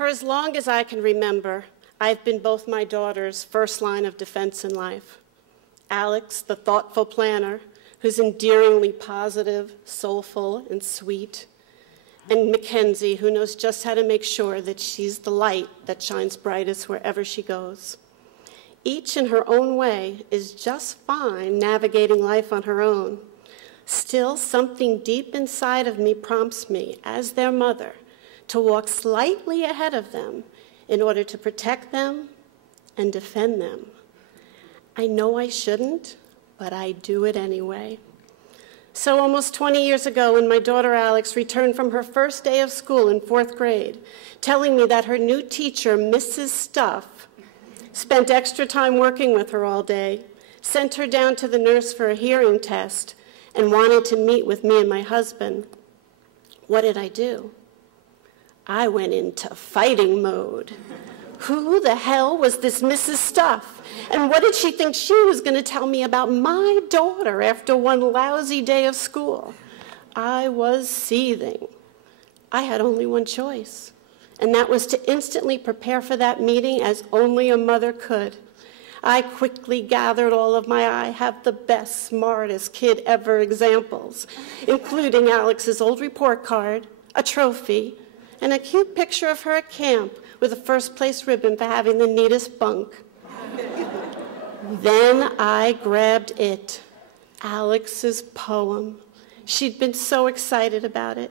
For as long as I can remember, I've been both my daughter's first line of defense in life. Alex, the thoughtful planner, who's endearingly positive, soulful, and sweet. And Mackenzie, who knows just how to make sure that she's the light that shines brightest wherever she goes. Each in her own way is just fine navigating life on her own. Still, something deep inside of me prompts me, as their mother, to walk slightly ahead of them in order to protect them and defend them. I know I shouldn't, but I do it anyway. So almost 20 years ago, when my daughter Alex returned from her first day of school in 4th grade, telling me that her new teacher, Mrs. Stuff, spent extra time working with her all day, sent her down to the nurse for a hearing test, and wanted to meet with me and my husband, what did I do? I went into fighting mode. Who the hell was this Mrs. Stuff? And what did she think she was going to tell me about my daughter after one lousy day of school? I was seething. I had only one choice, and that was to instantly prepare for that meeting as only a mother could. I quickly gathered all of my I have the best, smartest kid ever examples, including Alex's old report card, a trophy, and a cute picture of her at camp with a first-place ribbon for having the neatest bunk. Then I grabbed it, Alex's poem. She'd been so excited about it,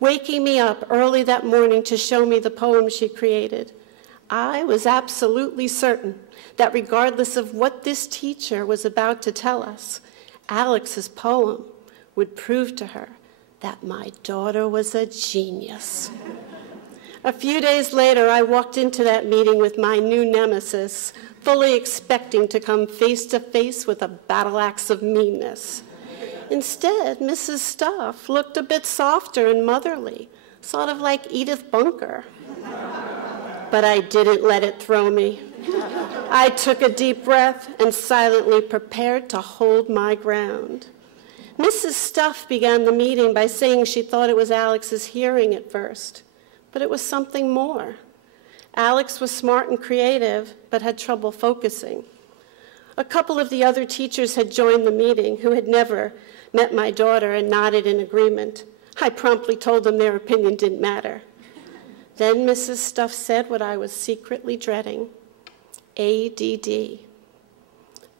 waking me up early that morning to show me the poem she created. I was absolutely certain that regardless of what this teacher was about to tell us, Alex's poem would prove to her that my daughter was a genius. A few days later, I walked into that meeting with my new nemesis, fully expecting to come face to face with a battle axe of meanness. Instead, Mrs. Stuff looked a bit softer and motherly, sort of like Edith Bunker. But I didn't let it throw me. I took a deep breath and silently prepared to hold my ground. Mrs. Stuff began the meeting by saying she thought it was Alex's hearing at first, but it was something more. Alex was smart and creative, but had trouble focusing. A couple of the other teachers had joined the meeting who had never met my daughter and nodded in agreement. I promptly told them their opinion didn't matter. Then Mrs. Stuff said what I was secretly dreading, ADD.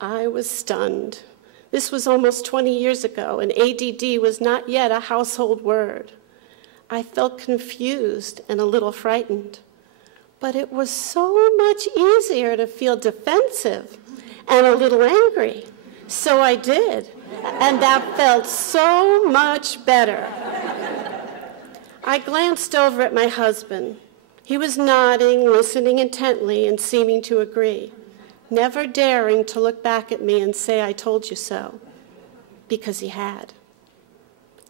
I was stunned. This was almost 20 years ago, and ADD was not yet a household word. I felt confused and a little frightened. But it was so much easier to feel defensive and a little angry. So I did, and that felt so much better. I glanced over at my husband. He was nodding, listening intently, and seeming to agree, never daring to look back at me and say, I told you so, because he had.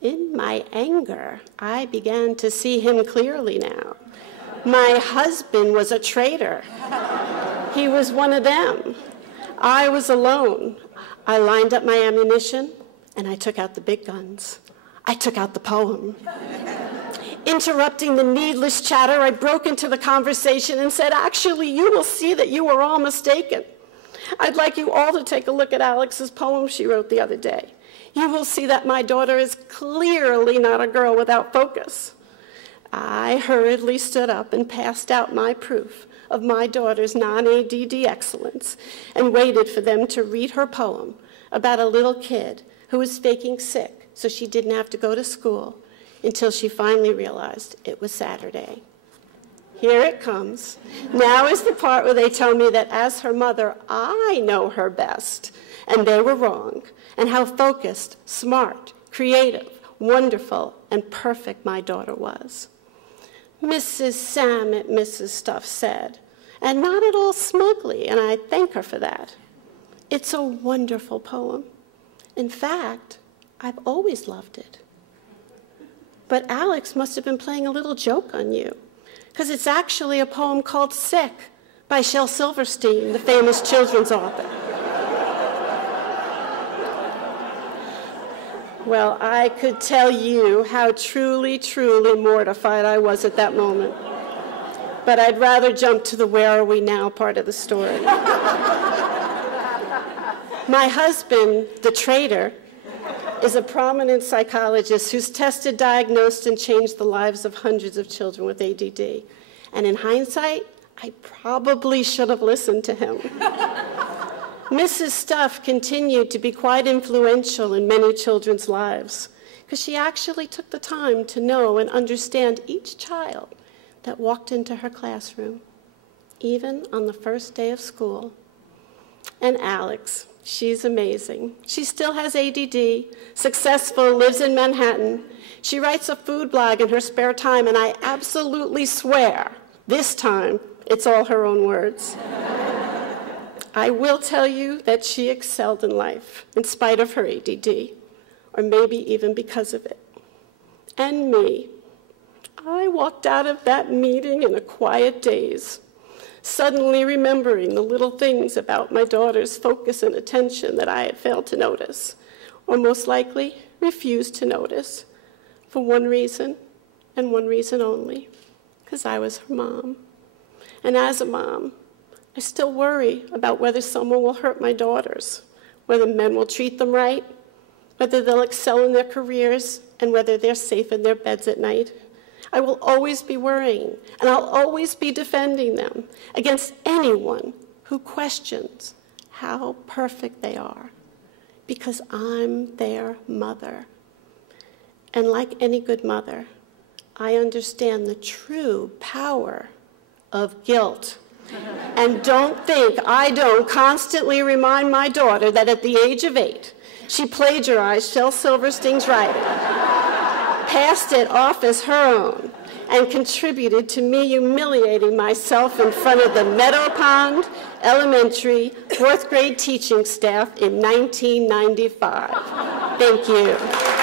In my anger, I began to see him clearly now. My husband was a traitor. He was one of them. I was alone. I lined up my ammunition, and I took out the big guns. I took out the poem. Interrupting the needless chatter, I broke into the conversation and said, actually, you will see that you were all mistaken. I'd like you all to take a look at Alex's poem she wrote the other day. You will see that my daughter is clearly not a girl without focus. I hurriedly stood up and passed out my proof of my daughter's non-ADD excellence and waited for them to read her poem about a little kid who was faking sick so she didn't have to go to school until she finally realized it was Saturday. Here it comes. Now is the part where they tell me that as her mother, I know her best, and they were wrong, and how focused, smart, creative, wonderful, and perfect my daughter was. Mrs. Samet, Mrs. Stuff said, and not at all smugly, and I thank her for that. It's a wonderful poem. In fact, I've always loved it. But Alex must have been playing a little joke on you, because it's actually a poem called Sick by Shel Silverstein, the famous children's author. Well, I could tell you how truly, truly mortified I was at that moment. but I'd rather jump to the where are we now part of the story. My husband, the traitor, is a prominent psychologist who's tested, diagnosed, and changed the lives of hundreds of children with ADD. And in hindsight, I probably should have listened to him. Mrs. Stuff continued to be quite influential in many children's lives because she actually took the time to know and understand each child that walked into her classroom, even on the first day of school. And Alex, she's amazing. She still has ADD, successful, lives in Manhattan. She writes a food blog in her spare time, and I absolutely swear, this time, it's all her own words. I will tell you that she excelled in life, in spite of her ADD, or maybe even because of it. And me. I walked out of that meeting in a quiet daze, suddenly remembering the little things about my daughter's focus and attention that I had failed to notice, or most likely refused to notice, for one reason, and one reason only, because I was her mom. And as a mom, I still worry about whether someone will hurt my daughters, whether men will treat them right, whether they'll excel in their careers, and whether they're safe in their beds at night. I will always be worrying, and I'll always be defending them against anyone who questions how perfect they are, because I'm their mother. And like any good mother, I understand the true power of guilt. And don't think I don't constantly remind my daughter that at the age of 8, she plagiarized Shel Silverstein's writing, passed it off as her own, and contributed to me humiliating myself in front of the Meadow Pond Elementary 4th grade teaching staff in 1995. Thank you.